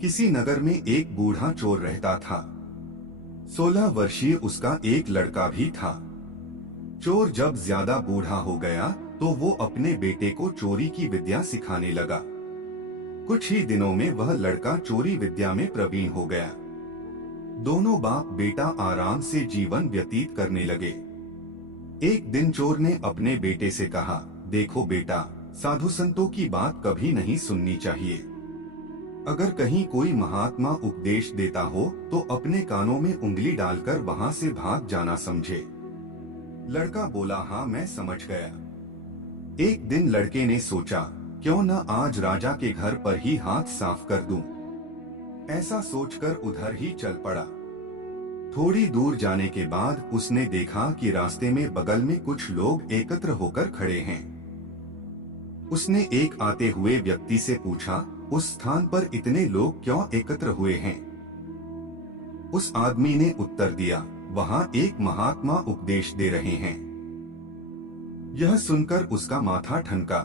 किसी नगर में एक बूढ़ा चोर रहता था। 16 वर्षीय उसका एक लड़का भी था। चोर जब ज्यादा बूढ़ा हो गया तो वो अपने बेटे को चोरी की विद्या सिखाने लगा। कुछ ही दिनों में वह लड़का चोरी विद्या में प्रवीण हो गया। दोनों बाप बेटा आराम से जीवन व्यतीत करने लगे। एक दिन चोर ने अपने बेटे से कहा, देखो बेटा, साधु संतों की बात कभी नहीं सुननी चाहिए। अगर कहीं कोई महात्मा उपदेश देता हो तो अपने कानों में उंगली डालकर वहां से भाग जाना समझे। लड़का बोला, हाँ मैं समझ गया। एक दिन लड़के ने सोचा, क्यों न आज राजा के घर पर ही हाथ साफ कर दूं। ऐसा सोचकर उधर ही चल पड़ा। थोड़ी दूर जाने के बाद उसने देखा कि रास्ते में बगल में कुछ लोग एकत्र होकर खड़े हैं। उसने एक आते हुए व्यक्ति से पूछा, उस स्थान पर इतने लोग क्यों एकत्र हुए हैं? उस आदमी ने उत्तर दिया, वहां एक महात्मा उपदेश दे रहे हैं। यह सुनकर उसका माथा ठनका।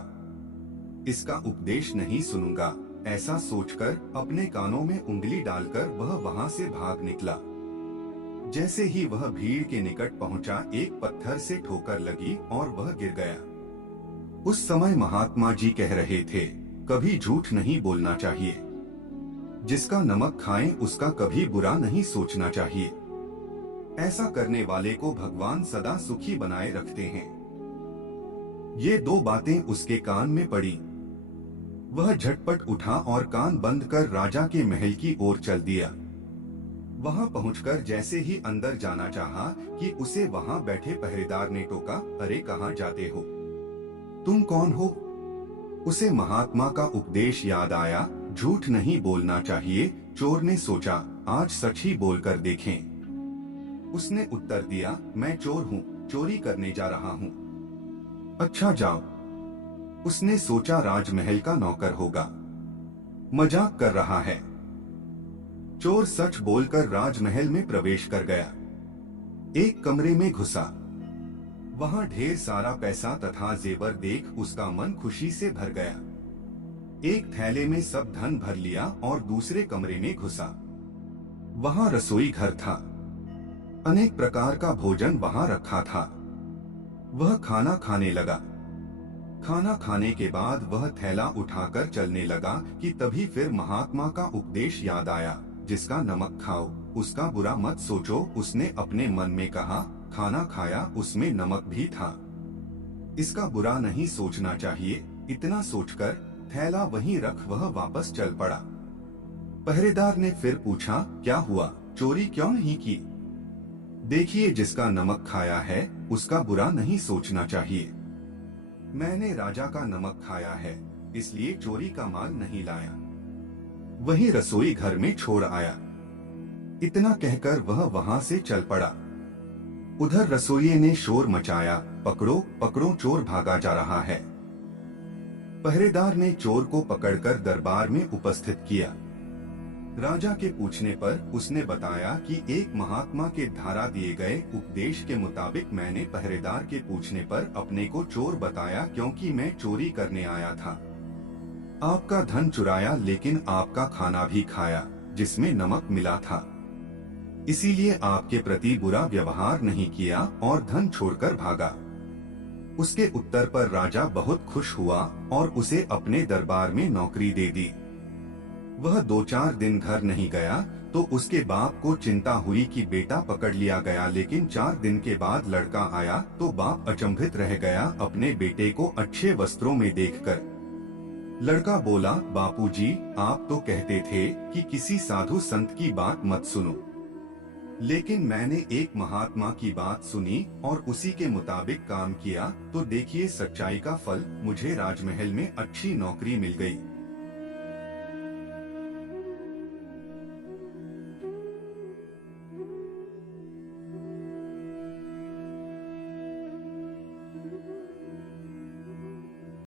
इसका उपदेश नहीं सुनूंगा, ऐसा सोचकर अपने कानों में उंगली डालकर वह वहां से भाग निकला। जैसे ही वह भीड़ के निकट पहुंचा, एक पत्थर से ठोकर लगी और वह गिर गया। उस समय महात्मा जी कह रहे थे, कभी झूठ नहीं बोलना चाहिए। जिसका नमक खाएं उसका कभी बुरा नहीं सोचना चाहिए। ऐसा करने वाले को भगवान सदा सुखी बनाए रखते हैं। ये दो बातें उसके कान में पड़ी। वह झटपट उठा और कान बंद कर राजा के महल की ओर चल दिया। वहां पहुंचकर जैसे ही अंदर जाना चाहा कि उसे वहां बैठे पहरेदार ने टोका, अरे कहाँ जाते हो? तुम कौन हो? उसे महात्मा का उपदेश याद आया, झूठ नहीं बोलना चाहिए। चोर ने सोचा, आज सच ही बोलकर देखें। उसने उत्तर दिया, मैं चोर हूँ, चोरी करने जा रहा हूँ। अच्छा जाओ। उसने सोचा राजमहल का नौकर होगा, मजाक कर रहा है। चोर सच बोलकर राजमहल में प्रवेश कर गया। एक कमरे में घुसा। वहां ढेर सारा पैसा तथा जेवर देख उसका मन खुशी से भर गया। एक थैले में सब धन भर लिया और दूसरे कमरे में घुसा। वहां रसोई घर था। अनेक प्रकार का भोजन वहां रखा था। वह खाना खाने लगा। खाना खाने के बाद वह थैला उठाकर चलने लगा कि तभी फिर महात्मा का उपदेश याद आया, जिसका नमक खाओ उसका बुरा मत सोचो। उसने अपने मन में कहा, खाना खाया उसमें नमक भी था, इसका बुरा नहीं सोचना चाहिए। इतना सोचकर थैला वहीं रख वह वापस चल पड़ा। पहरेदार ने फिर पूछा, क्या हुआ, चोरी क्यों नहीं की? देखिए, जिसका नमक खाया है उसका बुरा नहीं सोचना चाहिए। मैंने राजा का नमक खाया है, इसलिए चोरी का माल नहीं लाया। वही रसोई घर में छोड़ आया। इतना कहकर वह वहां से चल पड़ा। उधर रसोइये ने शोर मचाया, पकड़ो पकड़ो, चोर भागा जा रहा है। पहरेदार ने चोर को पकड़कर दरबार में उपस्थित किया। राजा के पूछने पर उसने बताया कि एक महात्मा के द्वारा दिए गए उपदेश के मुताबिक मैंने पहरेदार के पूछने पर अपने को चोर बताया, क्योंकि मैं चोरी करने आया था। आपका धन चुराया, लेकिन आपका खाना भी खाया जिसमें नमक मिला था। इसीलिए आपके प्रति बुरा व्यवहार नहीं किया और धन छोड़कर भागा। उसके उत्तर पर राजा बहुत खुश हुआ और उसे अपने दरबार में नौकरी दे दी। वह 2-4 दिन घर नहीं गया तो उसके बाप को चिंता हुई कि बेटा पकड़ लिया गया, लेकिन 4 दिन के बाद लड़का आया तो बाप अचंभित रह गया अपने बेटे को अच्छे वस्त्रों में देखकर। लड़का बोला, बापूजी, आप तो कहते थे कि किसी साधु संत की बात मत सुनो, लेकिन मैंने एक महात्मा की बात सुनी और उसी के मुताबिक काम किया, तो देखिए सच्चाई का फल, मुझे राजमहल में अच्छी नौकरी मिल गई।